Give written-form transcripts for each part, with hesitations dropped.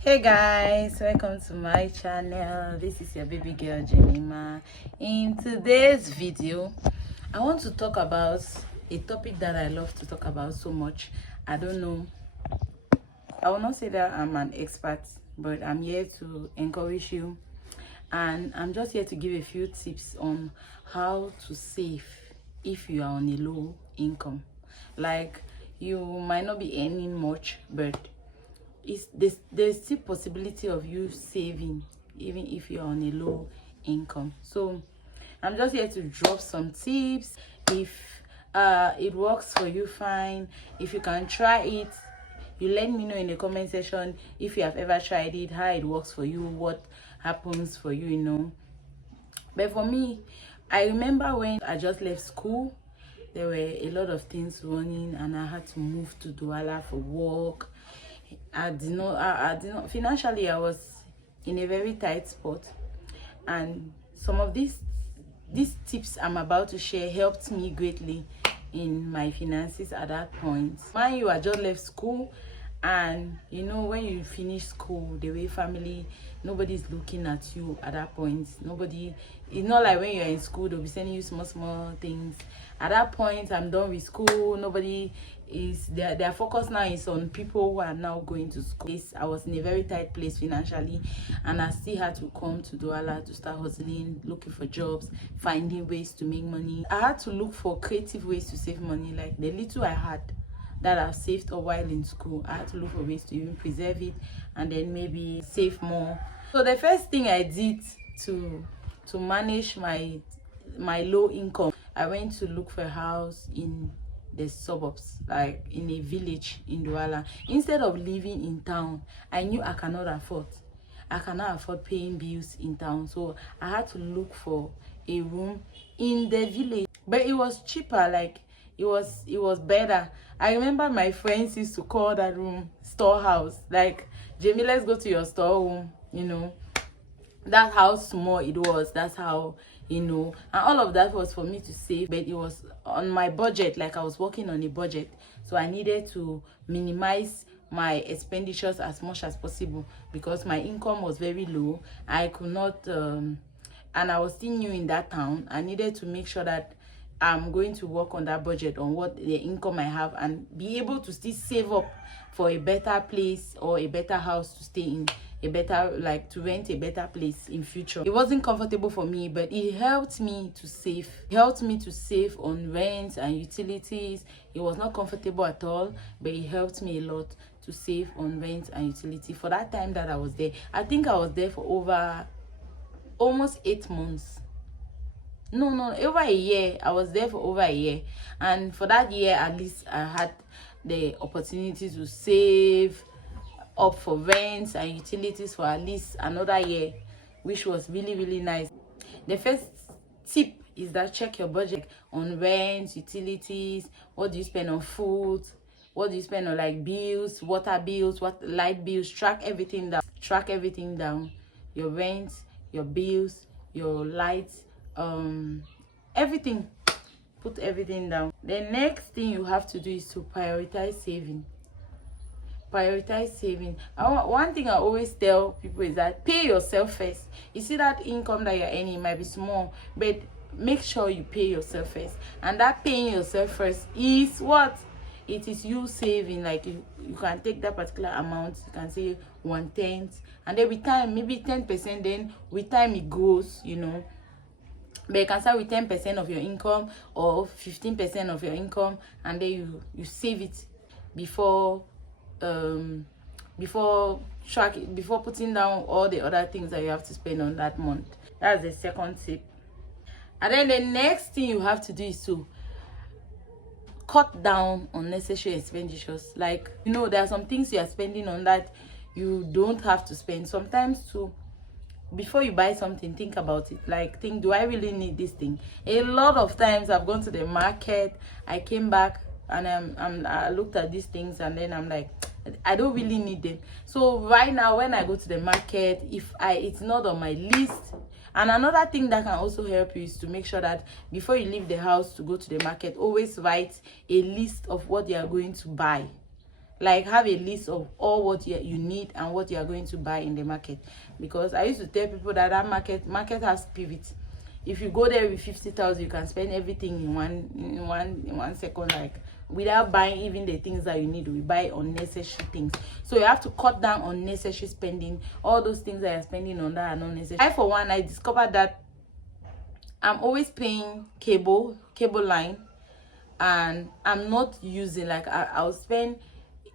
Hey guys, welcome to my channel. This is your baby girl Jemima. In today's video, I want to talk about a topic that I love to talk about so much. I don't know, I will not say that I'm an expert, but I'm here to encourage you, and I'm just here to give a few tips on how to save if you are on a low income. Like, you might not be earning much, but there's still possibility of you saving even if you're on a low income. So I'm just here to drop some tips. If it works for you, fine. If you can try it, you let me know in the comment section if you have ever tried it, how it works for you, what happens for you. But for me, I remember when I just left school, there were a lot of things running and I had to move to Douala for work. I did not financially, I was in a very tight spot, and some of these tips I'm about to share helped me greatly in my finances at that point. When you are just left school, and when you finish school, the way family, nobody's looking at you at that point. Nobody, it's not like when you're in school they'll be sending you small things. At that point, I'm done with school. Nobody is their focus now is on people who are now going to school. I was in a very tight place financially, and I still had to come to Douala to start hustling, looking for jobs, finding ways to make money. I had to look for creative ways to save money. Like the little I had that I've saved a while in school, I had to look for ways to even preserve it and then maybe save more. So the first thing I did to manage my low income, I went to look for a house in the suburbs, like in a village in Douala. Instead of living in town, I knew I cannot afford paying bills in town, so I had to look for a room in the village. But it was cheaper, like it was better. I remember my friends used to call that room storehouse. Like, Jamie, let's go to your storeroom. That's how small it was. That's how, and all of that was for me to save, but it was on my budget. Like, I was working on a budget, so I needed to minimize my expenditures as much as possible because my income was very low. I could not and I was still new in that town. I needed to make sure that I'm going to work on that budget, on what the income I have, and be able to still save up for a better place or a better house to stay in, a better, like, to rent a better place in future. It wasn't comfortable for me, but it helped me to save. It helped me to save on rent and utilities. It was not comfortable at all, but it helped me a lot to save on rent and utility. For that time that I was there, I think I was there for over almost 8 months. No, over a year. I was there for over a year, and for that year at least I had the opportunity to save up for rent and utilities for at least another year, which was really nice. The first tip is that check your budget on rent, utilities. What do you spend on food? What do you spend on, like, bills, water bills, what light bills? Track everything down. Your rent, your bills, your lights, everything. Put everything down. The next thing you have to do is to prioritize saving. One thing I always tell people is that pay yourself first. You see, that income that you're earning might be small, but make sure you pay yourself first. And that paying yourself first is what? It is you saving. Like, you can take that particular amount, you can say 1/10, and then with time, maybe 10%, then with time it grows. But you can start with 10% of your income or 15% of your income, and then you save it before putting down all the other things that you have to spend on that month. That's the second tip. And then the next thing you have to do is to cut down unnecessary expenditures. Like, there are some things you are spending on that you don't have to spend. Sometimes too, before you buy something, think about it. Like, do I really need this thing? A lot of times I've gone to the market, I came back, and I looked at these things, and then I'm like, I don't really need them. So right now, when I go to the market, if it's not on my list. And another thing that can also help you is to make sure that before you leave the house to go to the market, always write a list of what you are going to buy. like have a list of all what you need and what you are going to buy in the market. Because I used to tell people that market has pivot. If you go there with 50,000, you can spend everything in one second, like without buying even the things that you need. We buy unnecessary things, so you have to cut down on unnecessary spending. All those things that you're spending on that are not necessary. I, for one, I discovered that I'm always paying cable line, and I'm not using, like I'll spend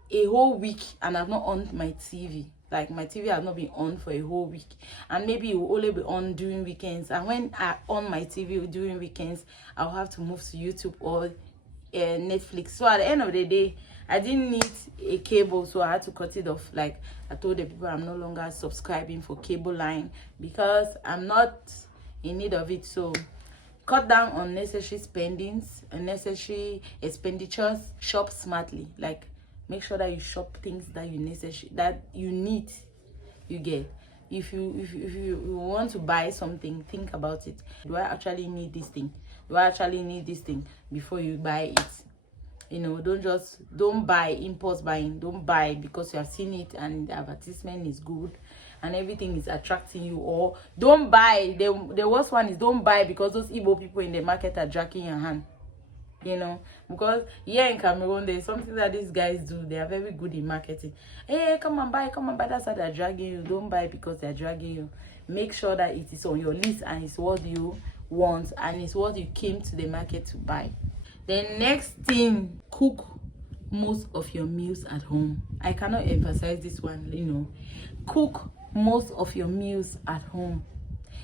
a whole week and I've not on my TV. Like my TV has not been on for a whole week, and maybe it will only be on during weekends. And when I on my TV during weekends, I'll have to move to YouTube or Netflix. So at the end of the day, I didn't need a cable, so I had to cut it off. Like I told the people, I'm no longer subscribing for cable line because I'm not in need of it. So cut down on unnecessary spendings, unnecessary expenditures. Shop smartly. Like make sure that you shop things that you need. You get. If you want to buy something, think about it. Do I actually need this thing? Do I actually need this thing before you buy it? You know, don't buy impulse buying. Don't buy because you have seen it and the advertisement is good and everything is attracting you. Or don't buy, the worst one is don't buy because those Igbo people in the market are dragging your hand. You know, because here in Cameroon, there's something that these guys do. They are very good in marketing. Hey, come and buy. That's how they're dragging you. Don't buy because they're dragging you. Make sure that it is on your list and it's what you want and it's what you came to the market to buy. The next thing, cook most of your meals at home. I cannot emphasize this one, you know. Cook most of your meals at home.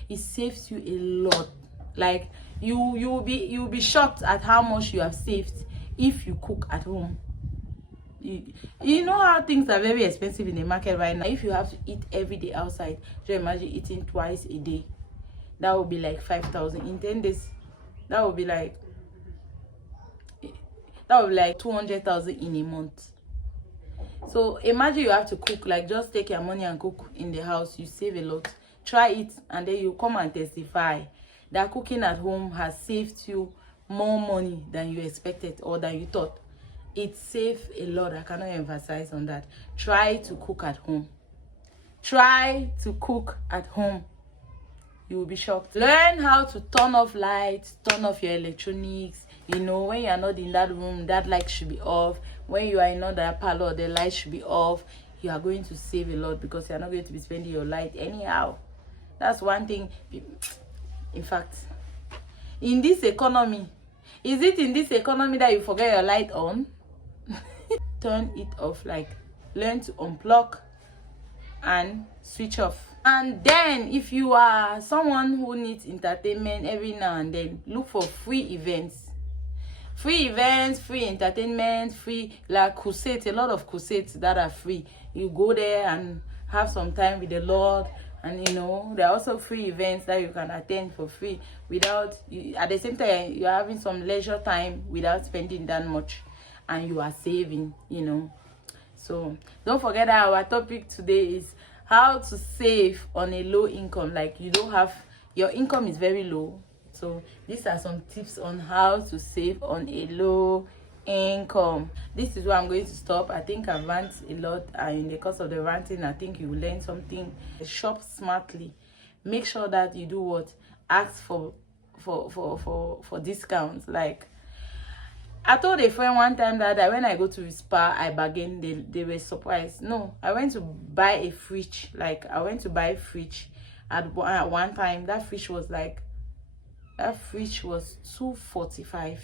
It saves you a lot. Like you'll be shocked at how much you have saved if you cook at home. You know how things are very expensive in the market right now. If you have to eat every day outside, just imagine eating twice a day. That would be like 5,000 in 10 days. That would be like 200,000 in a month. So imagine you have to cook. Like just take your money and cook in the house. You save a lot. Try it and then you come and testify that cooking at home has saved you more money than you expected or than you thought. It saves a lot. I cannot emphasize on that. Try to cook at home. Try to cook at home. You will be shocked. Learn how to turn off lights, turn off your electronics. You know, when you are not in that room, that light should be off. When you are in another parlor, the light should be off. You are going to save a lot because you are not going to be spending your light anyhow. That's one thing. In fact, in this economy, is it in this economy that you forget your light on? Turn it off. Like learn to unplug and switch off. And then if you are someone who needs entertainment every now and then, look for free events, free entertainment, free, like crusades. A lot of crusades that are free. You go there and have some time with the Lord. And you know, there are also free events that you can attend for free without at the same time you're having some leisure time without spending that much, and you are saving, you know. So don't forget that our topic today is how to save on a low income. Like you don't have, your income is very low. So these are some tips on how to save on a low income. This is where I'm going to stop. I think I've ranted a lot, and in the course of the ranting, I think you will learn something. Shop smartly. Make sure that you do what? Ask for discounts. Like I told a friend one time that when I go to spa, I bargain. They were surprised. No, I went to buy a fridge. Like I went to buy a fridge at one time. That fridge was 245.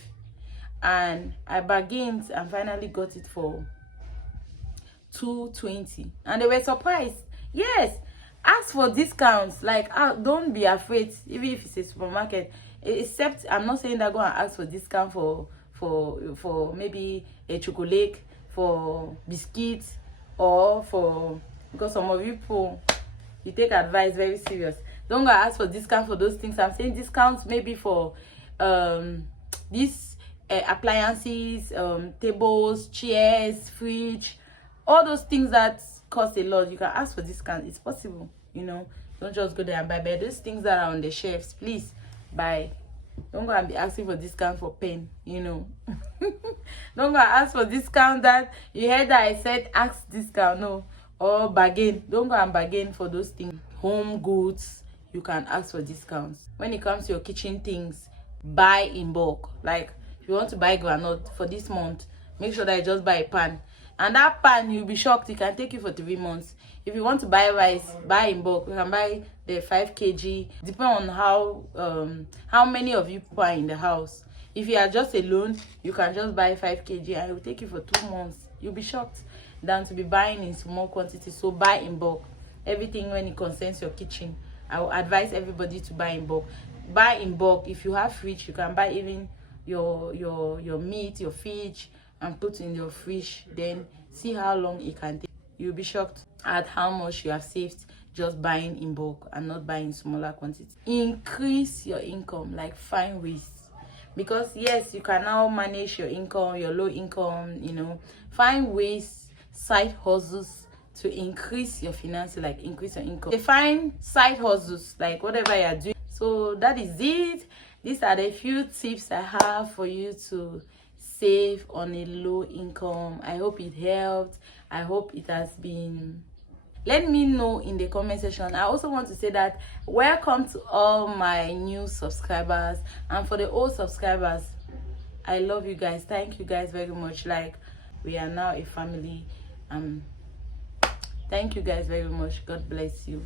And I bargained and finally got it for 220, and they were surprised. Yes, ask for discounts. Like don't be afraid, even if it's a supermarket. Except I'm not saying that go and ask for discount for maybe a chocolate, for biscuits, or for, because some of you people, you take advice very serious. Don't go ask for discount for those things. I'm saying discounts maybe for these appliances, tables, chairs, fridge, all those things that cost a lot. You can ask for discount. It's possible, you know. Don't just go there and buy those things that are on the shelves. Please buy. Don't go and be asking for discount for pen, you know. Don't go and ask for discount that you heard that I said ask discount, no. Or bargain. Don't go and bargain for those things. Home goods, you can ask for discounts. When it comes to your kitchen things, buy in bulk. Like if you want to buy groundnut for this month, make sure that you just buy a pan. And that pan, you'll be shocked, it can take you for 3 months. If you want to buy rice, buy in bulk. You can buy the 5 kg, depending on how many of you people are in the house. If you are just alone, you can just buy 5 kg and it will take you for 2 months. You'll be shocked than to be buying in small quantities. So buy in bulk. Everything when it concerns your kitchen, I will advise everybody to buy in bulk. Buy in bulk. If you have fridge, you can buy even your meat, your fish, and put in your fridge. Then see how long it can take. You'll be shocked at how much you have saved just buying in bulk and not buying smaller quantities. Increase your income, like find ways. Because yes, you can now manage your income, your low income, you know. Find ways, side hustles to increase your finances, like increase your income. Find side hustles, like whatever you are doing. So that is it. These are the few tips I have for you to save on a low income. I hope it helped. I hope it has been. Let me know in the comment section. I also want to say that welcome to all my new subscribers, and for the old subscribers, I love you guys. Thank you guys very much. Like, we are now a family. Thank you guys very much. God bless you.